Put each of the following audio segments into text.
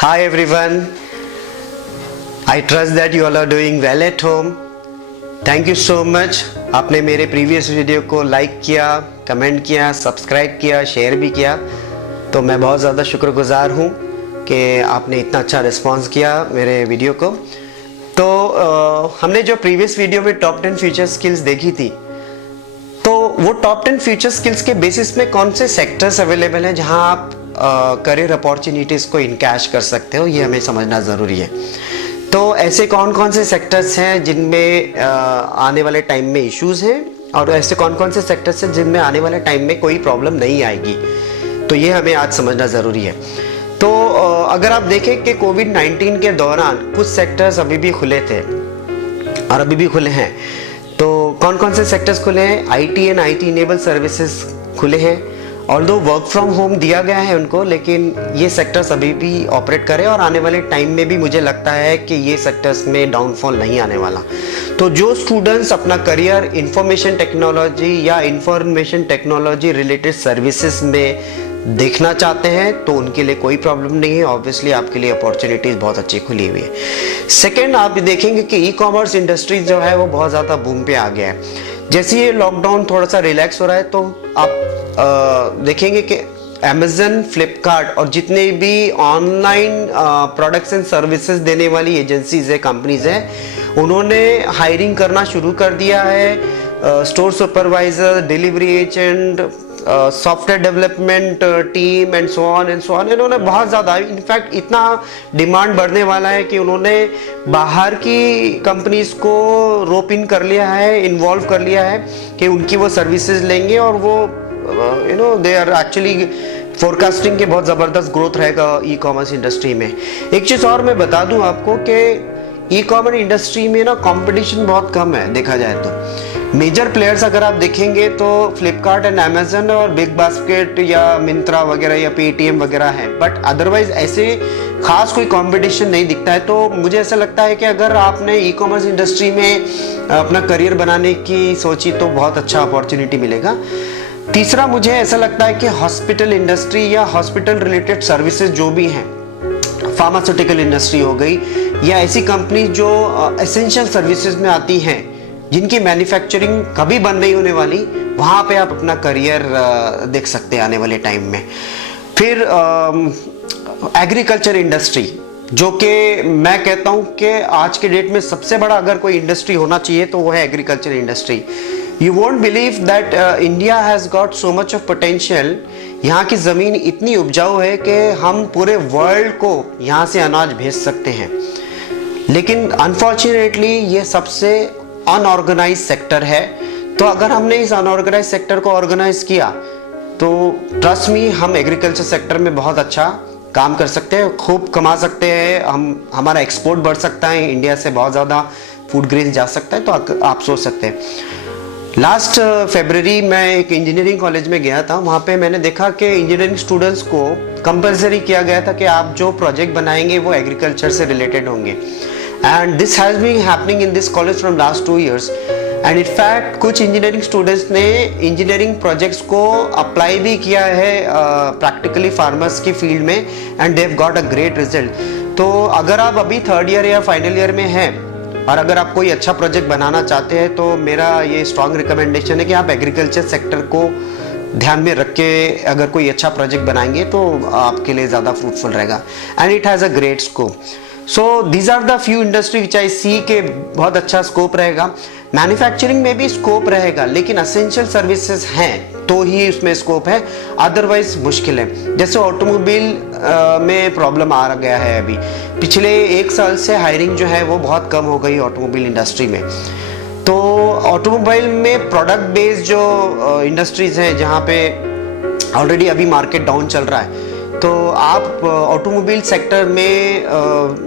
Hi everyone, I trust that you all are doing well at home. Thank you so much. आपने मेरे previous video को like किया, comment किया, subscribe किया, share भी किया, तो मैं बहुत ज़्यादा शुक्रगुजार हूँ कि आपने इतना अच्छा रिस्पांस किया मेरे वीडियो को। तो हमने जो प्रीवियस वीडियो में टॉप 10 फ्यूचर स्किल्स देखी थी, तो वो टॉप 10 फ्यूचर स्किल्स के बेसिस में कौन से सेक्टर्स अवेलेबल हैं जहां आप करियर अपॉर्चुनिटीज़ को इनकैश कर सकते हो, ये हमें समझना ज़रूरी है। तो ऐसे कौन कौन से सेक्टर्स हैं जिनमें आने वाले टाइम में इश्यूज़ हैं, और ऐसे कौन कौन से सेक्टर्स हैं जिनमें आने वाले टाइम में कोई प्रॉब्लम नहीं आएगी, तो ये हमें आज समझना ज़रूरी है। तो अगर आप देखें कि कोविड-19 के दौरान कुछ सेक्टर्स अभी भी खुले थे और अभी भी खुले हैं, तो कौन कौन से सेक्टर्स खुले हैं? IT and IT enable services खुले हैं। ऑल्दो वर्क फ्रॉम होम दिया गया है उनको, लेकिन ये सेक्टर्स अभी भी ऑपरेट करें और आने वाले टाइम में भी मुझे लगता है कि ये सेक्टर्स में डाउनफॉल नहीं आने वाला। तो जो स्टूडेंट्स अपना करियर इंफॉर्मेशन टेक्नोलॉजी या इंफॉर्मेशन टेक्नोलॉजी रिलेटेड सर्विसेज में देखना चाहते हैं, तो उनके लिए कोई प्रॉब्लम नहीं है। ऑब्वियसली आपके लिए अपॉर्चुनिटीज़ बहुत अच्छी खुली हुई है। सेकेंड, आप देखेंगे कि ई कॉमर्स इंडस्ट्री जो है वो बहुत ज़्यादा बूम पे आ गया है। जैसे ये लॉकडाउन थोड़ा सा रिलैक्स हो रहा है, तो आप देखेंगे कि अमेजन, फ्लिपकार्ट और जितने भी ऑनलाइन प्रोडक्ट्स एंड सर्विसेज देने वाली एजेंसीज है, कंपनीज हैं, उन्होंने हायरिंग करना शुरू कर दिया है। Store supervisor, delivery agent, software development team and so on, इन्होंने बहुत ज़्यादा, इनफैक्ट इतना डिमांड बढ़ने वाला है कि उन्होंने बाहर की कंपनीज को रोप इन कर लिया है, इन्वॉल्व कर लिया है कि उनकी वो सर्विसेज लेंगे, और वो दे आर एक्चुअली फोरकास्टिंग के बहुत ज़बरदस्त ग्रोथ रहेगा ई कॉमर्स इंडस्ट्री में। एक चीज़ और मैं बता दूं आपको कि ई कॉमर्स इंडस्ट्री में ना कंपटीशन बहुत कम है। देखा जाए तो मेजर प्लेयर्स अगर आप देखेंगे तो फ्लिपकार्ट एंड अमेजन और बिग बास्केट या मिंत्रा वगैरह या पेटीएम वगैरह है, बट अदरवाइज ऐसे खास कोई कंपटीशन नहीं दिखता है। तो मुझे ऐसा लगता है कि अगर आपने ई कॉमर्स इंडस्ट्री में अपना करियर बनाने की सोची तो बहुत अच्छा अपॉर्चुनिटी मिलेगा। तीसरा, मुझे ऐसा लगता है कि हॉस्पिटल इंडस्ट्री या हॉस्पिटल रिलेटेड सर्विसेज जो भी हैं, फार्मास्यूटिकल इंडस्ट्री हो गई या ऐसी कंपनी जो एसेंशियल सर्विसेज में आती हैं, जिनकी मैन्युफैक्चरिंग कभी बंद नहीं होने वाली, वहाँ पे आप अपना करियर देख सकते हैं आने वाले टाइम में। फिर एग्रीकल्चर इंडस्ट्री, जो कि मैं कहता हूँ कि आज के डेट में सबसे बड़ा अगर कोई इंडस्ट्री होना चाहिए तो वो है agriculture industry. You won't believe that India has got so much of potential. यहाँ की ज़मीन इतनी उपजाऊ है कि हम पूरे वर्ल्ड को यहाँ से अनाज भेज सकते हैं, लेकिन अनफॉर्चुनेटली ये सबसे अनऑर्गेनाइज सेक्टर है। तो अगर हमने इस अनऑर्गेनाइज सेक्टर को ऑर्गेनाइज किया तो ट्रस्ट मी, हम एग्रीकल्चर सेक्टर में बहुत अच्छा काम कर सकते हैं, खूब कमा सकते हैं, हमारा एक्सपोर्ट बढ़ सकता है, इंडिया से बहुत ज़्यादा फूड ग्रेन जा सकता है। तो आप सोच सकते हैं। लास्ट फरवरी मैं एक इंजीनियरिंग कॉलेज में गया था, वहाँ पे मैंने देखा कि इंजीनियरिंग स्टूडेंट्स को कंपलसरी किया गया था कि आप जो प्रोजेक्ट बनाएंगे वो एग्रीकल्चर से रिलेटेड होंगे। And this has been happening in this college from last 2 years। And in fact कुछ इंजीनियरिंग स्टूडेंट्स ने इंजीनियरिंग प्रोजेक्ट्स को अप्लाई भी किया है प्रैक्टिकली फार्मर्स की फील्ड में, and they have got a great result. तो अगर आप अभी 3rd ईयर या फाइनल ईयर में हैं और अगर आप कोई अच्छा प्रोजेक्ट बनाना चाहते हैं, तो मेरा ये स्ट्रॉन्ग रिकमेंडेशन है कि आप एग्रीकल्चर सेक्टर को ध्यान में रख के अगर कोई अच्छा प्रोजेक्ट बनाएंगे तो आपके लिए ज़्यादा फ्रूटफुल रहेगा, and it has a great scope. So these are the few industry which I see के बहुत अच्छा स्कोप रहेगा। मैन्युफैक्चरिंग में भी स्कोप रहेगा, लेकिन असेंशियल सर्विसेज हैं तो ही उसमें स्कोप है, अदरवाइज मुश्किल है। जैसे ऑटोमोबाइल में प्रॉब्लम आ गया है, अभी पिछले 1 साल से हायरिंग जो है वो बहुत कम हो गई ऑटोमोबाइल इंडस्ट्री में। तो ऑटोमोबाइल में प्रोडक्ट बेस्ड जो इंडस्ट्रीज हैं, जहाँ पे ऑलरेडी अभी मार्केट डाउन चल रहा है, तो आप ऑटोमोबाइल सेक्टर में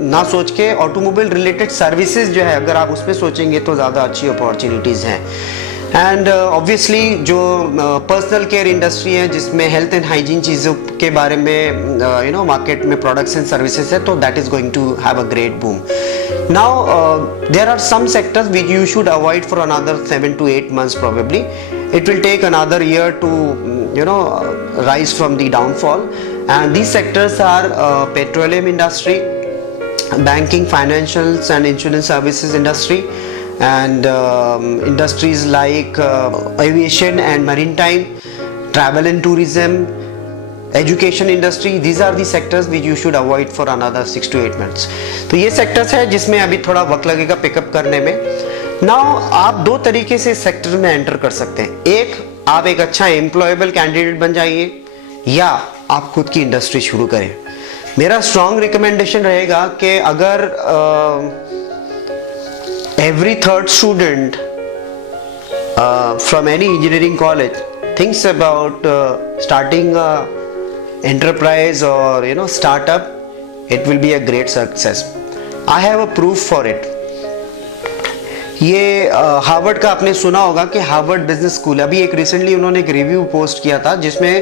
ना सोच के ऑटोमोबाइल रिलेटेड सर्विसेज जो है अगर आप उसमें सोचेंगे तो ज़्यादा अच्छी अपॉर्चुनिटीज़ हैं। एंड ऑब्वियसली जो पर्सनल केयर इंडस्ट्री है, जिसमें हेल्थ एंड हाइजीन चीज़ों के बारे में मार्केट में प्रोडक्ट्स एंड सर्विसेज है, तो that is going to have a great boom. Now there are some sectors which you should avoid for another 7 to 8 months probably. It will take another year to rise from the downfall. and these sectors are petroleum industry, banking, financials and insurance services industry, and industries like aviation and maritime, travel and tourism, education industry. these are the sectors which you should avoid for another 6 to 8 months. तो ये sectors है जिसमें अभी थोड़ा वक्त लगेगा pickup करने में. नाउ आप दो तरीके से सेक्टर में एंटर कर सकते हैं. एक, आप एक अच्छा एम्प्लॉयबल कैंडिडेट बन जाइए, या आप खुद की इंडस्ट्री शुरू करें. मेरा स्ट्रॉन्ग रिकमेंडेशन रहेगा कि अगर every third student from any engineering college thinks about starting a enterprise or startup, it will be a great success. I have a proof for it. ये हार्वर्ड का आपने सुना होगा कि हार्वर्ड बिजनेस स्कूल, अभी एक रिसेंटली उन्होंने एक रिव्यू पोस्ट किया था जिसमें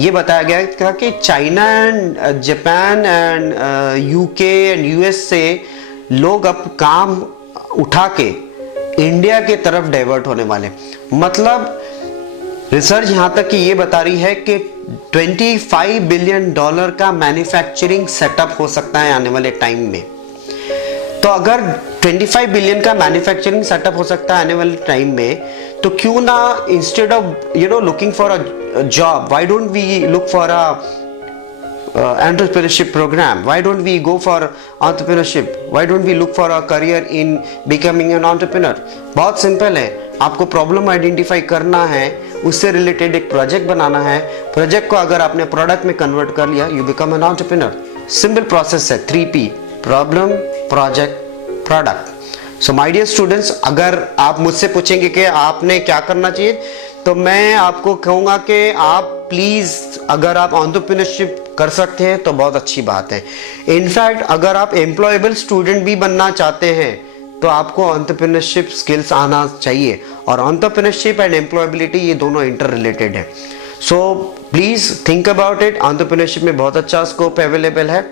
ये बताया गया था कि China and Japan and UK and US से लोग अब काम उठा के इंडिया के तरफ डाइवर्ट होने वाले. मतलब रिसर्च यहां तक कि ये बता रही है कि $25 बिलियन का मैन्युफैक्चरिंग सेटअप हो सकता है आने वाले टाइम में. तो अगर 25 बिलियन का मैन्युफैक्चरिंग सेटअप हो सकता है आने वाले टाइम में, तो क्यों ना instead of looking for a job, why don't we look for a entrepreneurship program? Why don't we go for entrepreneurship? Why don't we look for a career in becoming an entrepreneur? बहुत simple है. आपको problem identify करना है, उससे related एक project बनाना है. Project को अगर आपने प्रोडक्ट में कन्वर्ट कर लिया, you become an entrepreneur. Simple process है, 3P: problem, project, product. So my dear students, अगर आप मुझसे पूछेंगे कि आपने क्या करना चाहिए, तो मैं आपको कहूँगा कि आप प्लीज़, अगर आप एंटरप्रेन्योरशिप कर सकते हैं तो बहुत अच्छी बात है. इनफैक्ट अगर आप एम्प्लॉयबल स्टूडेंट भी बनना चाहते हैं तो आपको एंटरप्रेन्योरशिप स्किल्स आना चाहिए. और एंटरप्रेन्योरशिप एंड एम्प्लॉयबिलिटी ये दोनों इंटर रिलेटेड है. So please think about it. Entrepreneurship में बहुत अच्छा स्कोप अवेलेबल है,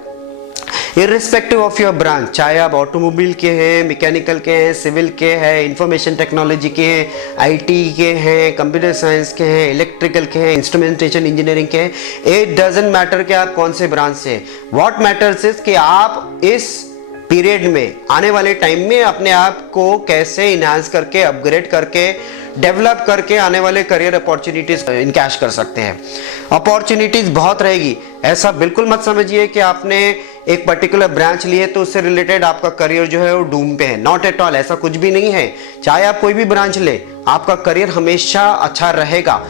इर्रिस्पेक्टिव ऑफ योर ब्रांच. चाहे आप ऑटोमोबाइल के हैं, मैकेनिकल के हैं, सिविल के हैं, इंफॉर्मेशन टेक्नोलॉजी के हैं, आईटी के हैं, कंप्यूटर साइंस के हैं, इलेक्ट्रिकल के हैं, इंस्ट्रूमेंटेशन इंजीनियरिंग के हैं. इट डजंट मैटर कि आप कौन से ब्रांच से हैं. व्हाट मैटर्स इज कि आप इस पीरियड में, आने वाले टाइम में अपने आप को कैसे इनहांस करके, अपग्रेड करके, डेवलप करके आने वाले करियर अपॉर्चुनिटीज इनकैश कर सकते हैं. अपॉर्चुनिटीज बहुत रहेगी. ऐसा बिल्कुल मत समझिए कि आपने एक पर्टिकुलर ब्रांच लिए तो उससे रिलेटेड आपका करियर जो है वो डूम पे है. नॉट एट ऑल, ऐसा कुछ भी नहीं है. चाहे आप कोई भी ब्रांच ले, आपका करियर हमेशा अच्छा रहेगा.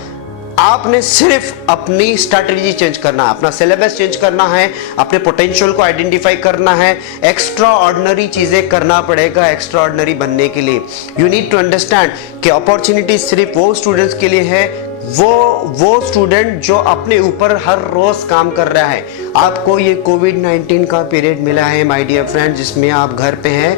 आपने सिर्फ अपनी स्ट्रैटेजी चेंज करना है, अपना सिलेबस चेंज करना है, अपने पोटेंशियल को आइडेंटिफाई करना है. एक्स्ट्रा ऑर्डिनरी चीजें करना पड़ेगा एक्स्ट्रा ऑर्डिनरी बनने के लिए. यू नीड टू अंडरस्टैंड कि अपॉर्चुनिटी सिर्फ वो स्टूडेंट्स के लिए है, वो स्टूडेंट जो अपने ऊपर हर रोज काम कर रहा है. आपको ये कोविड-19 का पीरियड मिला है माय डियर फ्रेंड, जिसमें आप घर पे हैं.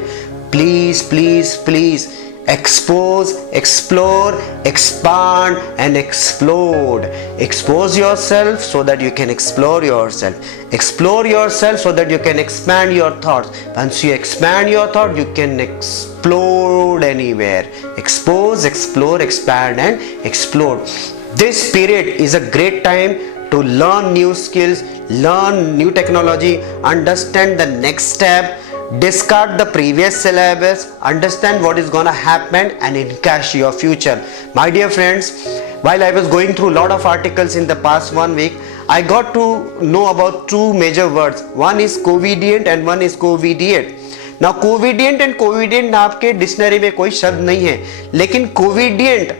Please please please expose, explore, expand and explode. Expose yourself so that you can explore yourself. Explore yourself so that you can expand your thoughts. Once you expand your thought, you can explode anywhere. Expose, explore, expand and explode. This period is a great time to learn new skills, learn new technology, understand the next step, discard the previous syllabus, understand what is gonna happen and encash your future. My dear friends, while I was going through a lot of articles in the past 1 week, I got to know about two major words. One is covidient and one is covidiot. Now covidient and covidient आपके dictionary में कोई शब्द नहीं है, लेकिन covidient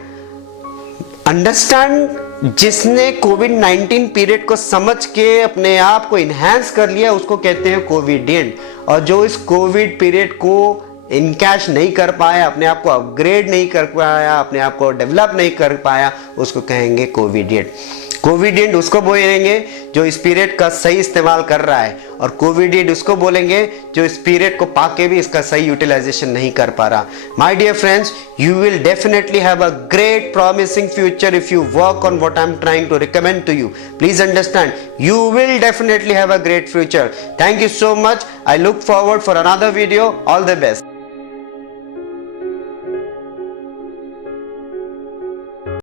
understand, जिसने कोविड-19 period को समझ के अपने आप को इनहैंस कर लिया, उसको कहते हैं कोविडियंट. और जो इस कोविड पीरियड को इनकैश नहीं कर पाया, अपने आप को अपग्रेड नहीं कर पाया, अपने आप को डेवलप नहीं कर पाया, उसको कहेंगे कोविडियंट. कोविडियंट उसको बोलेंगे जो इस पीरियड का सही इस्तेमाल कर रहा है, और कोविडियंट उसको बोलेंगे जो इस पीरियड को पाके भी इसका सही यूटिलाइजेशन नहीं कर पा रहा. My dear friends, you will definitely have a great promising future if you work on what I'm trying to recommend to you. Please understand, you will definitely have a great future. Thank you so much. I look forward for another video. All the best.